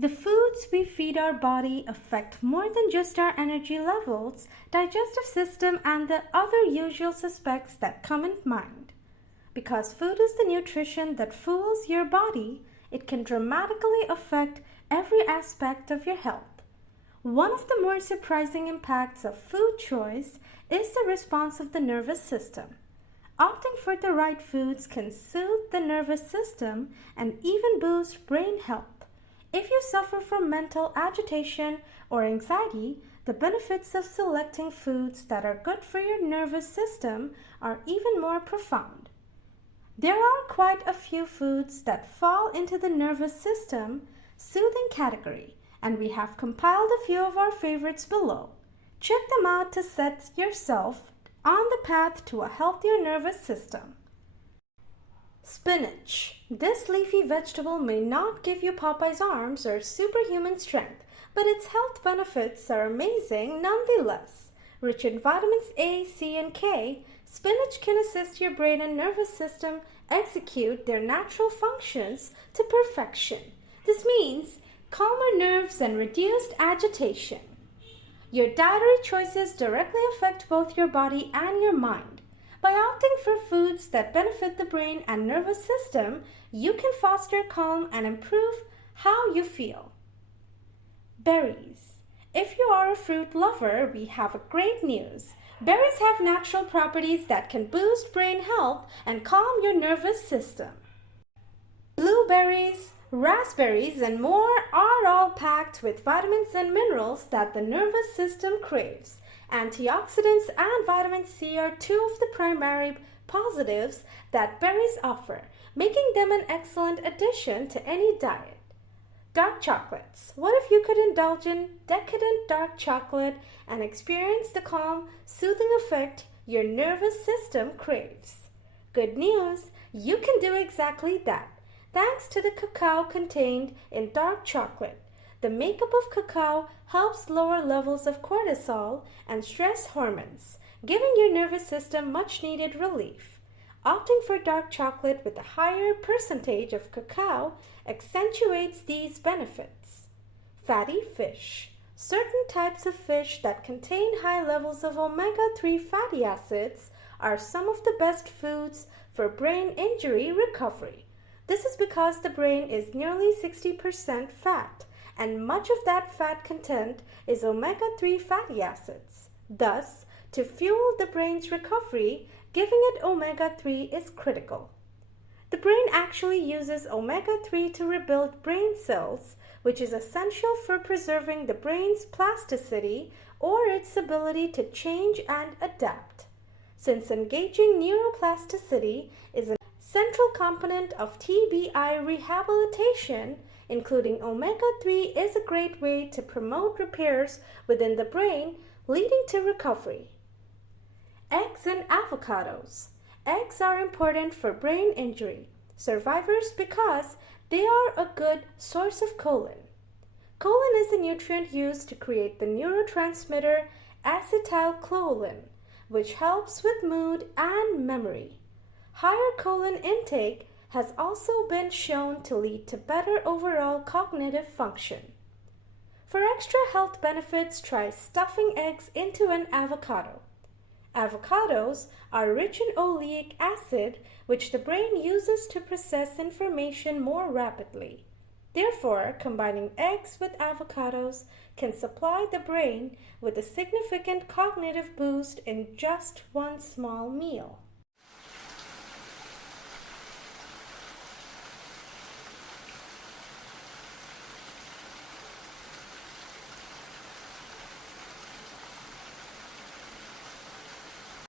The foods we feed our body affect more than just our energy levels, digestive system, and the other usual suspects that come in mind. Because food is the nutrition that fuels your body, it can dramatically affect every aspect of your health. One of the more surprising impacts of food choice is the response of the nervous system. Opting for the right foods can soothe the nervous system and even boost brain health. If you suffer from mental agitation or anxiety, the benefits of selecting foods that are good for your nervous system are even more profound. There are quite a few foods that fall into the nervous system soothing category, and we have compiled a few of our favorites below. Check them out to set yourself on the path to a healthier nervous system. Spinach. This leafy vegetable may not give you Popeye's arms or superhuman strength, but its health benefits are amazing nonetheless. Rich in vitamins A, C, and K, spinach can assist your brain and nervous system execute their natural functions to perfection. This means calmer nerves and reduced agitation. Your dietary choices directly affect both your body and your mind. By opting for foods that benefit the brain and nervous system, you can foster calm and improve how you feel. Berries. If you are a fruit lover, we have great news. Berries have natural properties that can boost brain health and calm your nervous system. Blueberries, raspberries, and more are all packed with vitamins and minerals that the nervous system craves. Antioxidants and vitamin C are two of the primary positives that berries offer, making them an excellent addition to any diet. Dark chocolates. What if you could indulge in decadent dark chocolate and experience the calm, soothing effect your nervous system craves? Good news, you can do exactly that. Thanks to the cacao contained in dark chocolate. The makeup of cacao helps lower levels of cortisol and stress hormones, giving your nervous system much needed relief. Opting for dark chocolate with a higher percentage of cacao accentuates these benefits. Fatty fish. Certain types of fish that contain high levels of omega-3 fatty acids are some of the best foods for brain injury recovery. This is because the brain is nearly 60% fat, and much of that fat content is omega-3 fatty acids. Thus, to fuel the brain's recovery, giving it omega-3 is critical. The brain actually uses omega-3 to rebuild brain cells, which is essential for preserving the brain's plasticity or its ability to change and adapt. Since engaging neuroplasticity is a central component of TBI rehabilitation, including omega-3 is a great way to promote repairs within the brain, leading to recovery. Eggs and avocados. Eggs are important for brain injury survivors because they are a good source of choline. Choline is the nutrient used to create the neurotransmitter acetylcholine, which helps with mood and memory. Higher choline intake has also been shown to lead to better overall cognitive function. For extra health benefits, try stuffing eggs into an avocado. Avocados are rich in oleic acid, which the brain uses to process information more rapidly. Therefore, combining eggs with avocados can supply the brain with a significant cognitive boost in just one small meal.